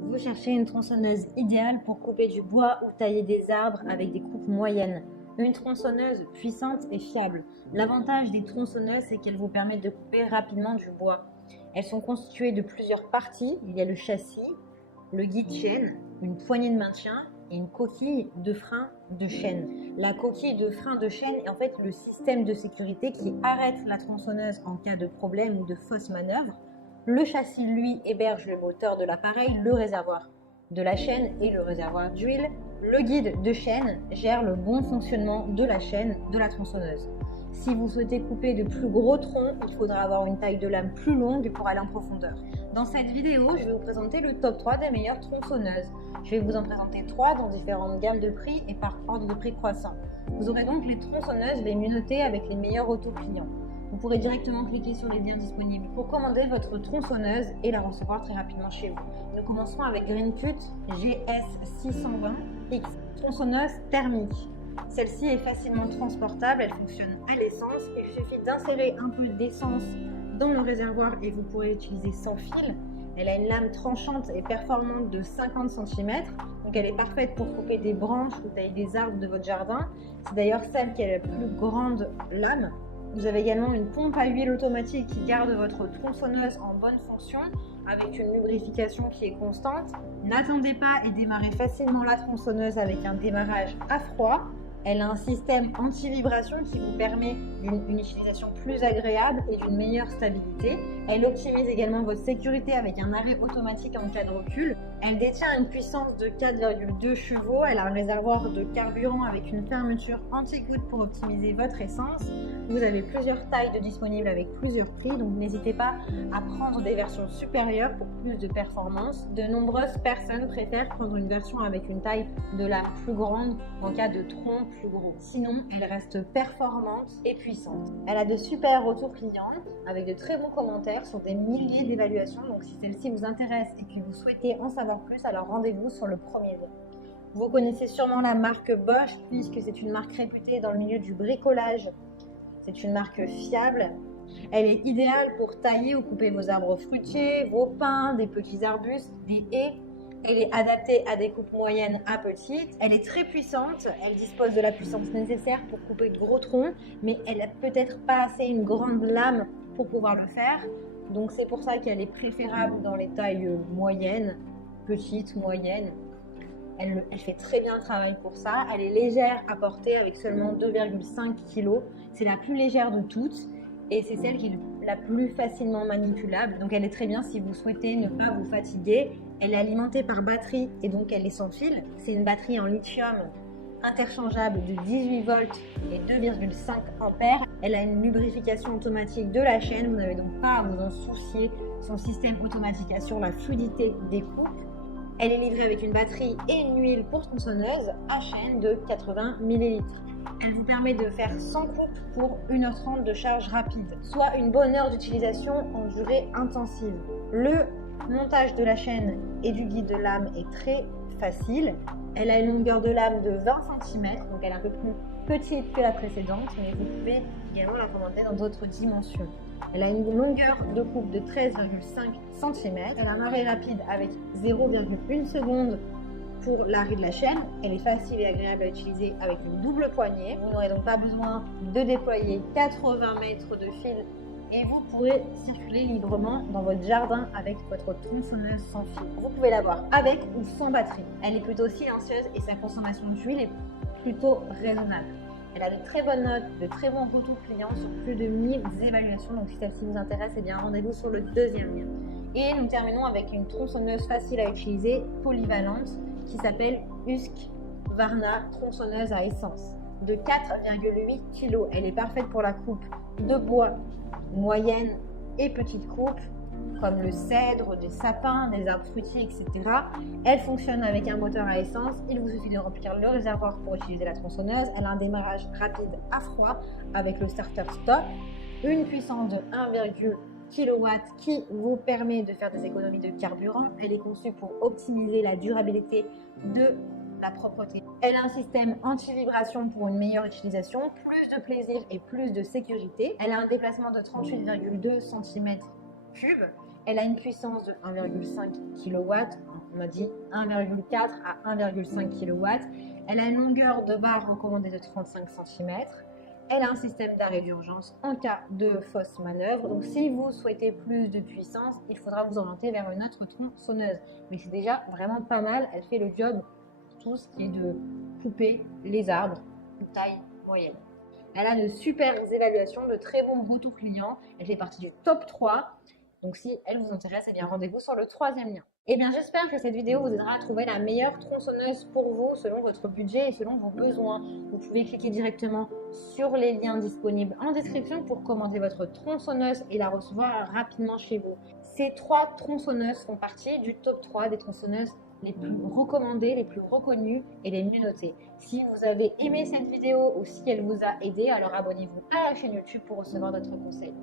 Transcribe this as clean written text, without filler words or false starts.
Vous cherchez une tronçonneuse idéale pour couper du bois ou tailler des arbres avec des coupes moyennes. Une tronçonneuse puissante et fiable. L'avantage des tronçonneuses, c'est qu'elles vous permettent de couper rapidement du bois. Elles sont constituées de plusieurs parties. Il y a le châssis, le guide chaîne, une poignée de maintien et une coquille de frein de chaîne. La coquille de frein de chaîne est en fait le système de sécurité qui arrête la tronçonneuse en cas de problème ou de fausse manœuvre. Le châssis, lui, héberge le moteur de l'appareil, le réservoir de la chaîne et le réservoir d'huile. Le guide de chaîne gère le bon fonctionnement de la chaîne de la tronçonneuse. Si vous souhaitez couper de plus gros troncs, il faudra avoir une taille de lame plus longue pour aller en profondeur. Dans cette vidéo, je vais vous présenter le top 3 des meilleures tronçonneuses. Je vais vous en présenter 3 dans différentes gammes de prix et par ordre de prix croissant. Vous aurez donc les tronçonneuses les mieux notées avec les meilleurs retours clients. Vous pourrez directement cliquer sur les liens disponibles pour commander votre tronçonneuse et la recevoir très rapidement chez vous. Nous commencerons avec Greencut GS620X, tronçonneuse thermique. Celle-ci est facilement transportable, elle fonctionne à l'essence. Il suffit d'insérer un peu d'essence dans le réservoir et vous pourrez l'utiliser sans fil. Elle a une lame tranchante et performante de 50 cm, donc elle est parfaite pour couper des branches ou tailler des arbres de votre jardin. C'est d'ailleurs celle qui a la plus grande lame. Vous avez également une pompe à huile automatique qui garde votre tronçonneuse en bonne fonction avec une lubrification qui est constante. N'attendez pas et démarrez facilement la tronçonneuse avec un démarrage à froid. Elle a un système anti-vibration qui vous permet une utilisation plus agréable et d'une meilleure stabilité. Elle optimise également votre sécurité avec un arrêt automatique en cas de recul. Elle détient une puissance de 4,2 chevaux. Elle a un réservoir de carburant avec une fermeture anti-goutte pour optimiser votre essence. Vous avez plusieurs tailles de disponibles avec plusieurs prix, donc n'hésitez pas à prendre des versions supérieures pour plus de performance. De nombreuses personnes préfèrent prendre une version avec une taille de lame plus grande en cas de tronc plus gros. Sinon, elle reste performante et puissante. Elle a de super retours clients avec de très bons commentaires sur des milliers d'évaluations. Donc si celle-ci vous intéresse et que vous souhaitez en savoir plus, alors rendez-vous sur le premier lien. Vous connaissez sûrement la marque Bosch puisque c'est une marque réputée dans le milieu du bricolage. C'est une marque fiable. Elle est idéale pour tailler ou couper vos arbres fruitiers, vos pins, des petits arbustes, des haies. Elle est adaptée à des coupes moyennes à petites. Elle est très puissante. Elle dispose de la puissance nécessaire pour couper de gros troncs, mais elle n'a peut-être pas assez une grande lame pour pouvoir le faire. Donc c'est pour ça qu'elle est préférable dans les tailles moyennes, petites, moyennes. Elle fait très bien le travail pour ça. Elle est légère à porter avec seulement 2,5 kg. C'est la plus légère de toutes et c'est celle qui est la plus facilement manipulable. Donc elle est très bien si vous souhaitez ne pas vous fatiguer. Elle est alimentée par batterie et donc elle est sans fil. C'est une batterie en lithium interchangeable de 18 volts et 2,5 ampères. Elle a une lubrification automatique de la chaîne. Vous n'avez donc pas à vous en soucier. Son système automatique assure la fluidité des coupes. Elle est livrée avec une batterie et une huile pour tronçonneuse à chaîne de 80 ml. Elle vous permet de faire 100 coupes pour 1h30 de charge rapide, soit une bonne heure d'utilisation en durée intensive. Le montage de la chaîne et du guide de lame est très facile. Elle a une longueur de lame de 20 cm, donc elle est un peu plus petite que la précédente, mais vous pouvez également la commander dans d'autres dimensions. Elle a une longueur de coupe de 13,5 cm. Elle a un arrêt rapide avec 0,1 seconde pour l'arrêt de la chaîne. Elle est facile et agréable à utiliser avec une double poignée. Vous n'aurez donc pas besoin de déployer 80 mètres de fil et vous pourrez circuler librement dans votre jardin avec votre tronçonneuse sans fil. Vous pouvez l'avoir avec ou sans batterie. Elle est plutôt silencieuse et sa consommation d'huile est plutôt raisonnable. Elle a de très bonnes notes, de très bons retours clients sur plus de 1000 évaluations. Donc si celle-ci vous intéresse, eh bien rendez-vous sur le deuxième lien. Et nous terminons avec une tronçonneuse facile à utiliser, polyvalente, qui s'appelle Husqvarna tronçonneuse à essence de 4,8 kg. Elle est parfaite pour la coupe de bois, moyenne et petite coupe, comme le cèdre, des sapins, des arbres fruitiers, etc. Elle fonctionne avec un moteur à essence. Il vous suffit de remplir le réservoir pour utiliser la tronçonneuse. Elle a un démarrage rapide à froid avec le starter stop. Une puissance de 1,1 kW qui vous permet de faire des économies de carburant. Elle est conçue pour optimiser la durabilité de la propreté. Elle a un système anti-vibration pour une meilleure utilisation, plus de plaisir et plus de sécurité. Elle a un déplacement de 38,2 cm3. Elle a une puissance de 1,5 kW, on a dit 1,4 à 1,5 kW. Elle a une longueur de barre recommandée de 35 cm. Elle a un système d'arrêt d'urgence en cas de fausse manœuvre. Donc si vous souhaitez plus de puissance, il faudra vous orienter vers une autre tronçonneuse. Mais c'est déjà vraiment pas mal. Elle fait le job pour tout ce qui est de couper les arbres de taille moyenne. Elle a de super évaluations, de très bons retours clients. Elle fait partie du top 3. Donc si elle vous intéresse, eh bien rendez-vous sur le 3e lien. Eh bien j'espère que cette vidéo vous aidera à trouver la meilleure tronçonneuse pour vous selon votre budget et selon vos besoins. Vous pouvez cliquer directement sur les liens disponibles en description pour commander votre tronçonneuse et la recevoir rapidement chez vous. Ces 3 tronçonneuses font partie du top 3 des tronçonneuses les plus recommandées, les plus reconnues et les mieux notées. Si vous avez aimé cette vidéo ou si elle vous a aidé, alors abonnez-vous à la chaîne YouTube pour recevoir d'autres conseils.